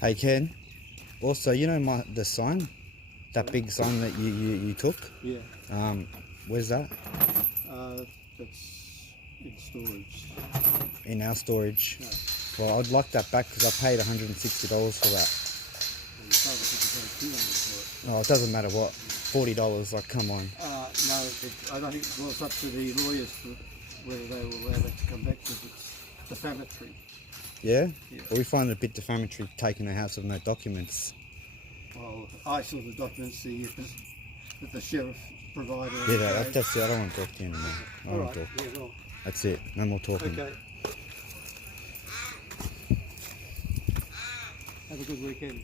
Hey Ken, also you know the sign, that big sign that you took? Yeah. Where's that? That's in storage. In our storage. No. Well, I'd like that back because I paid $160 for that. Well, you can't put the $200 for it. Oh, it doesn't matter what. $40, like come on. No, I don't think it's up to the lawyers whether they will allow that to come back because it's defamatory. Yeah? Yeah. Well, we find it a bit defamatory taking the house with no documents. Well, I saw the documents that the sheriff provided. Yeah, that's it. I don't want to talk to you anymore. I don't want to talk. Yeah, well. That's it. No more talking. Okay. Have a good weekend.